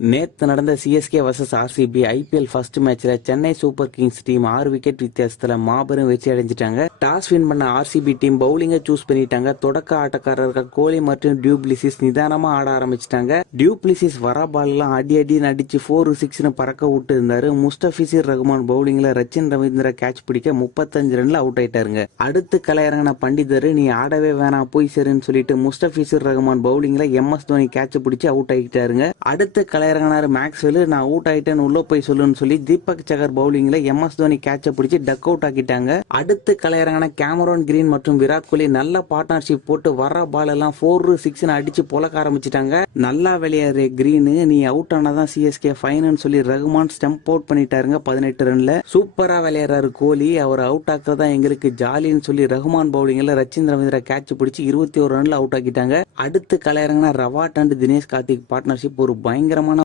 நேத்து நடந்த CSK vs RCB IPL first மேட்ச்ல Chennai super Kings team 6 wicket வித்தியாசத்துல மாபெரும் வெற்றி அடைஞ்சிட்டாங்க. டாஸ் வின் பண்ண ஆர்சிபி டீம் பவுலிங்கை சூஸ் பண்ணிட்டாங்க. தொடக்க ஆட்டக்காரர்கள் கோலி மற்றும் டியூப்ளிசிஸ் நிதானமா ஆட ஆரம்பிச்சிட்டாங்க. டியூப்ளிசிஸ் வர பால் எல்லாம் அடி அடிச்சு 4-6 பறக்க விட்டு இருந்தாரு. முஸ்தபிசிர் ரஹ்மான் பவுலிங்ல ரச்சின் ரவீந்திரா கேட்ச் பிடிக்க 35 ரன்ல அவுட் ஆயிட்டாருங்க. அடுத்து கலையரங்கன பண்டிதர் நீ ஆடவே வேணாம் போய் சேருன்னு சொல்லிட்டு முஸ்தபிசிர் ரஹ்மான் பவுலிங்ல எம்எஸ் தோனி கேட்ச் பிடிச்சு அவுட் ஆகிட்டாருங்க. அடுத்து கலையரங்கனாரு மேக்ஸ்வெல் நான் அவுட் ஆயிட்டேன்னு உள்ள போய் சொல்லுன்னு சொல்லி தீபக் சகர் பவுலிங்ல எம்எஸ் தோனி கேட்ச பிடிச்சி டக் அவுட் ஆக்கிட்டாங்க. அடுத்து கலையரங்கன கேமரான் கிரீன் மற்றும் விராட் கோலி நல்ல பார்ட்னர்ஷிப் போட்டு வர பால் எல்லாம் 4-6 அடிச்சு பொழக்க ஆரம்பிச்சிட்டாங்க. நல்லா விளையாடுற கிரீன் நீ அவுட் ஆனாதான் சிஎஸ்கே ஃபைனல் சொல்லி ரகுமான் ஸ்டம்ப் அவுட் பண்ணிட்டாருங்க 18 ரன்ல. சூப்பரா விளையாடுறாரு கோலி, அவர் அவுட் ஆக்குறதா எங்களுக்கு ஜாலின்னு சொல்லி ரகுமான் பவுலிங்ல ரச்சின் ரவீந்திரா கேட்ச் பிடிச்சி 21 ரன்ல அவுட் ஆக்கிட்டாங்க. அடுத்து கலையரங்கன ரவாட் அண்ட் தினேஷ் கார்த்திக் பார்ட்னர்ஷிப் ஒரு பயங்கரமான